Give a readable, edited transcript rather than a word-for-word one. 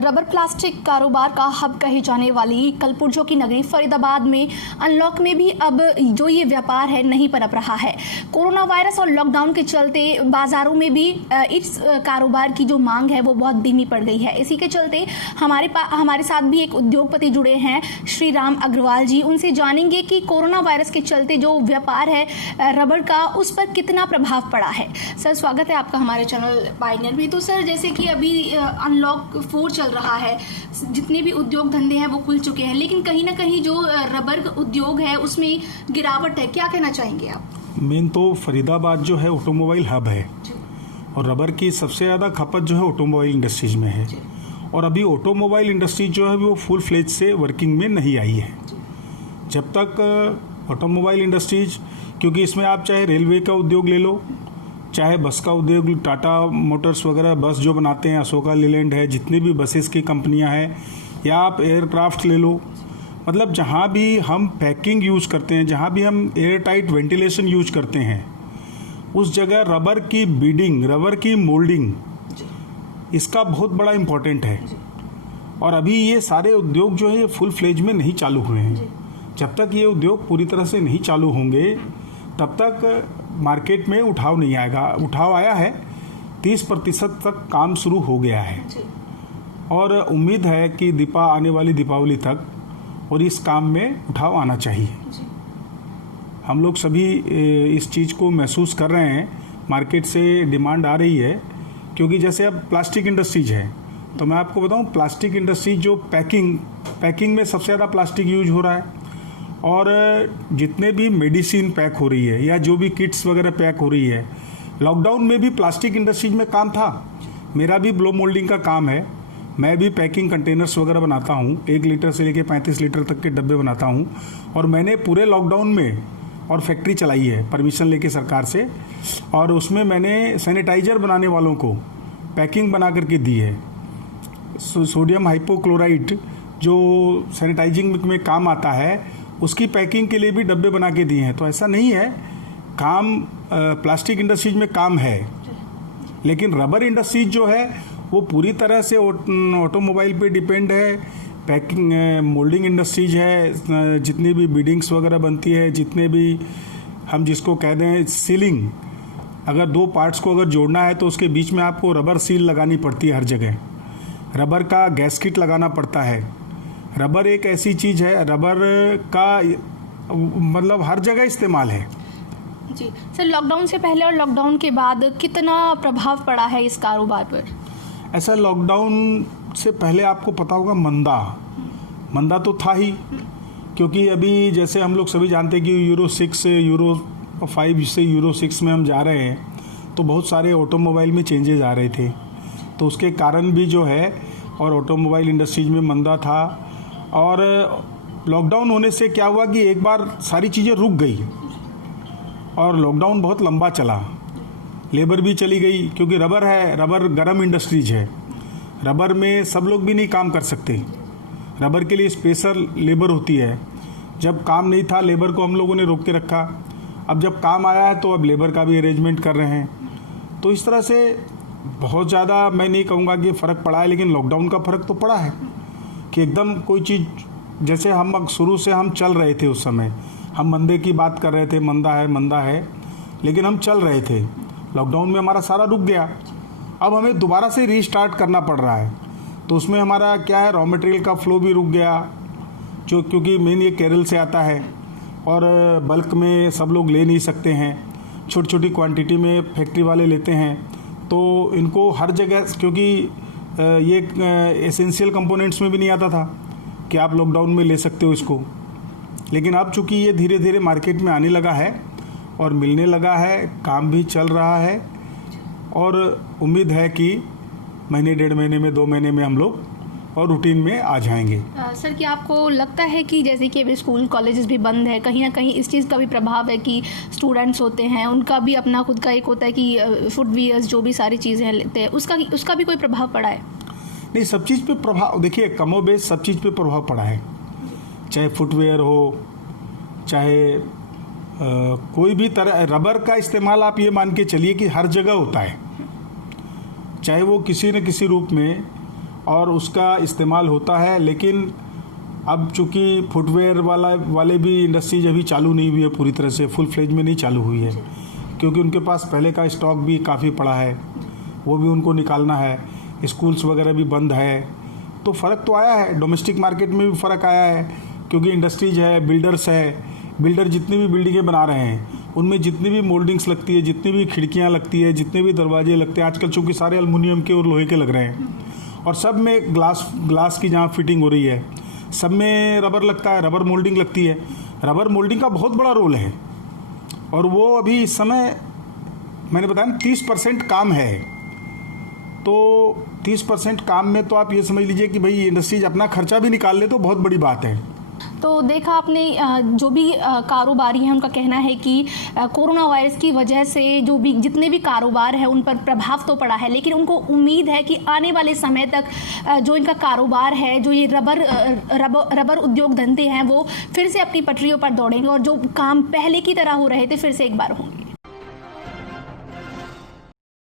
Rubber plastic कारोबार का hub कही जाने वाली कलपुर्जों की नगरी फरीदाबाद में अनलॉक में भी अब जो ये व्यापार है नहीं पनप रहा है। कोरोना वायरस और लॉकडाउन के चलते बाजारों में भी इस कारोबार की जो मांग है वो बहुत धीमी पड़ गई है। इसी के चलते हमारे साथ भी एक उद्योगपति जुड़े हैं, श्री राम अग्रवाल जी। उनसे जानेंगे कि कोरोना वायरस के चलते जो व्यापार है रबर का, उस पर कितना प्रभाव पड़ा है। सर, स्वागत है आपका हमारे चैनल पायनियर में। तो सर, जैसे कि अभी अनलॉक 4 चल रहा है, जितने भी उद्योग धंधे हैं वो खुल चुके हैं, लेकिन कहीं ना कहीं जो रबर उद्योग है उसमें गिरावट है। क्या कहना चाहेंगे आप? मेन तो फरीदाबाद जो है ऑटोमोबाइल हब है और रबर की सबसे ज़्यादा खपत जो है ऑटोमोबाइल इंडस्ट्रीज में है। और अभी ऑटोमोबाइल इंडस्ट्री जो है वो फुल फ्लेज से वर्किंग में नहीं आई है। जब तक ऑटोमोबाइल इंडस्ट्रीज, क्योंकि इसमें आप चाहे रेलवे का उद्योग ले लो, चाहे बस का उद्योग, टाटा मोटर्स वगैरह बस जो बनाते हैं, अशोका लीलैंड है, जितनी भी बसेस की कंपनियां हैं, या आप एयरक्राफ्ट ले लो, मतलब जहां भी हम पैकिंग यूज़ करते हैं, जहां भी हम एयर टाइट वेंटिलेशन यूज करते हैं, उस जगह रबर की बीडिंग, रबर की मोल्डिंग, इसका बहुत बड़ा इम्पोर्टेंट है। और अभी ये सारे उद्योग जो है ये फुल फ्लेज में नहीं चालू हुए हैं। जब तक ये उद्योग पूरी तरह से नहीं चालू होंगे तब तक मार्केट में उठाव नहीं आएगा। उठाव आया है, 30% तक काम शुरू हो गया है और उम्मीद है कि आने वाली दीपावली तक और इस काम में उठाव आना चाहिए। हम लोग सभी इस चीज़ को महसूस कर रहे हैं, मार्केट से डिमांड आ रही है। क्योंकि जैसे अब प्लास्टिक इंडस्ट्रीज है, तो मैं आपको बताऊं, प्लास्टिक इंडस्ट्री जो पैकिंग में सबसे ज़्यादा प्लास्टिक यूज हो रहा है। और जितने भी मेडिसिन पैक हो रही है या जो भी किट्स वगैरह पैक हो रही है, लॉकडाउन में भी प्लास्टिक इंडस्ट्रीज में काम था। मेरा भी ब्लो मोल्डिंग का काम है, मैं भी पैकिंग कंटेनर्स वगैरह बनाता हूँ, 1 लीटर से लेके 35 लीटर तक के डब्बे बनाता हूँ। और मैंने पूरे लॉकडाउन में और फैक्ट्री चलाई है परमिशन लेके सरकार से, और उसमें मैंने सैनिटाइज़र बनाने वालों को पैकिंग बना करके दी है। सोडियम हाइपोक्लोराइड जो सैनिटाइजिंग में काम आता है, उसकी पैकिंग के लिए भी डब्बे बना के दिए हैं। तो ऐसा नहीं है, काम प्लास्टिक इंडस्ट्रीज में काम है, लेकिन रबर इंडस्ट्रीज जो है वो पूरी तरह से ऑटोमोबाइल पे डिपेंड है। पैकिंग मोल्डिंग इंडस्ट्रीज है, जितनी भी बीडिंग्स वगैरह बनती है, जितने भी हम जिसको कह दें सीलिंग, अगर 2 पार्ट्स को अगर जोड़ना है तो उसके बीच में आपको रबर सील लगानी पड़ती है। हर जगह रबर का गैस्किट लगाना पड़ता है। रबर एक ऐसी चीज़ है, रबर का मतलब हर जगह इस्तेमाल है। जी सर, लॉकडाउन से पहले और लॉकडाउन के बाद कितना प्रभाव पड़ा है इस कारोबार पर? ऐसा लॉकडाउन से पहले आपको पता होगा, मंदा तो था ही, क्योंकि अभी जैसे हम लोग सभी जानते हैं कि यूरो 6 से यूरो 5 से यूरो 6 में हम जा रहे हैं, तो बहुत सारे ऑटोमोबाइल में चेंजेज आ रहे थे। तो उसके कारण भी जो है, और ऑटोमोबाइल इंडस्ट्रीज में मंदा था। और लॉकडाउन होने से क्या हुआ कि एक बार सारी चीज़ें रुक गई और लॉकडाउन बहुत लंबा चला, लेबर भी चली गई, क्योंकि रबर है, रबर गर्म इंडस्ट्रीज है, रबर में सब लोग भी नहीं काम कर सकते, रबर के लिए स्पेशल लेबर होती है। जब काम नहीं था, लेबर को हम लोगों ने रोक के रखा। अब जब काम आया है तो अब लेबर का भी अरेंजमेंट कर रहे हैं। तो इस तरह से बहुत ज़्यादा मैं नहीं कहूँगा कि फ़र्क पड़ा है, लेकिन लॉकडाउन का फ़र्क तो पड़ा है कि एकदम कोई चीज़, जैसे हम शुरू से हम चल रहे थे, उस समय हम मंदे की बात कर रहे थे, मंदा है, लेकिन हम चल रहे थे। लॉकडाउन में हमारा सारा रुक गया, अब हमें दोबारा से रीस्टार्ट करना पड़ रहा है। तो उसमें हमारा क्या है, रॉ मटेरियल का फ्लो भी रुक गया, जो क्योंकि मेन ये केरल से आता है और बल्क में सब लोग ले नहीं सकते हैं, छोटी छोटी क्वांटिटी में फैक्ट्री वाले लेते हैं। तो इनको हर जगह, क्योंकि ये एसेंशियल कंपोनेंट्स में भी नहीं आता था कि आप लॉकडाउन में ले सकते हो इसको, लेकिन अब चूँकि ये धीरे धीरे मार्केट में आने लगा है और मिलने लगा है, काम भी चल रहा है, और उम्मीद है कि महीने, 1.5 महीने में, 2 महीने में हम लोग और रूटीन में आ जाएंगे। सर, क्या आपको लगता है कि जैसे कि अभी स्कूल कॉलेजेस भी बंद है, कहीं ना कहीं इस चीज़ का भी प्रभाव है कि स्टूडेंट्स होते हैं, उनका भी अपना खुद का एक होता है कि फुटवियर्स जो भी सारी चीज़ें लेते हैं, उसका भी कोई प्रभाव पड़ा है? नहीं, सब चीज़ पे प्रभाव, देखिए कमोबेश सब चीज़ पे प्रभाव पड़ा है, चाहे फुटवेयर हो, चाहे कोई भी तरह। रबर का इस्तेमाल आप ये मान के चलिए कि हर जगह होता है, चाहे वो किसी न किसी रूप में और उसका इस्तेमाल होता है। लेकिन अब चूँकि फुटवेयर वाले भी इंडस्ट्रीज अभी चालू नहीं हुई है, पूरी तरह से फुल फ्लेज में नहीं चालू हुई है, क्योंकि उनके पास पहले का स्टॉक भी काफ़ी पड़ा है, वो भी उनको निकालना है। स्कूल्स वगैरह भी बंद है, तो फ़र्क तो आया है। डोमेस्टिक मार्केट में भी फ़र्क आया है, क्योंकि इंडस्ट्रीज है, बिल्डर्स है, बिल्डर जितनी भी बिल्डिंगें बना रहे हैं उनमें जितनी भी मोल्डिंग्स लगती है, जितनी भी खिड़कियाँ लगती है, जितने भी दरवाजे लगते हैं, आजकल चूँकि सारे एल्युमिनियम के और लोहे के लग रहे हैं, और सब में ग्लास की जहाँ फिटिंग हो रही है, सब में रबर लगता है, रबर मोल्डिंग लगती है। रबर मोल्डिंग का बहुत बड़ा रोल है, और वो अभी इस समय मैंने बताया ना 30% काम है। तो 30% काम में तो आप ये समझ लीजिए कि भाई इंडस्ट्रीज अपना खर्चा भी निकाल ले तो बहुत बड़ी बात है। तो देखा आपने जो भी कारोबारी हैं उनका कहना है कि कोरोना वायरस की वजह से जो भी जितने भी कारोबार है उन पर प्रभाव तो पड़ा है, लेकिन उनको उम्मीद है कि आने वाले समय तक जो इनका कारोबार है, जो ये रबर उद्योग धंधे हैं, वो फिर से अपनी पटरियों पर दौड़ेंगे और जो काम पहले की तरह हो रहे थे फिर से एक बार होंगे।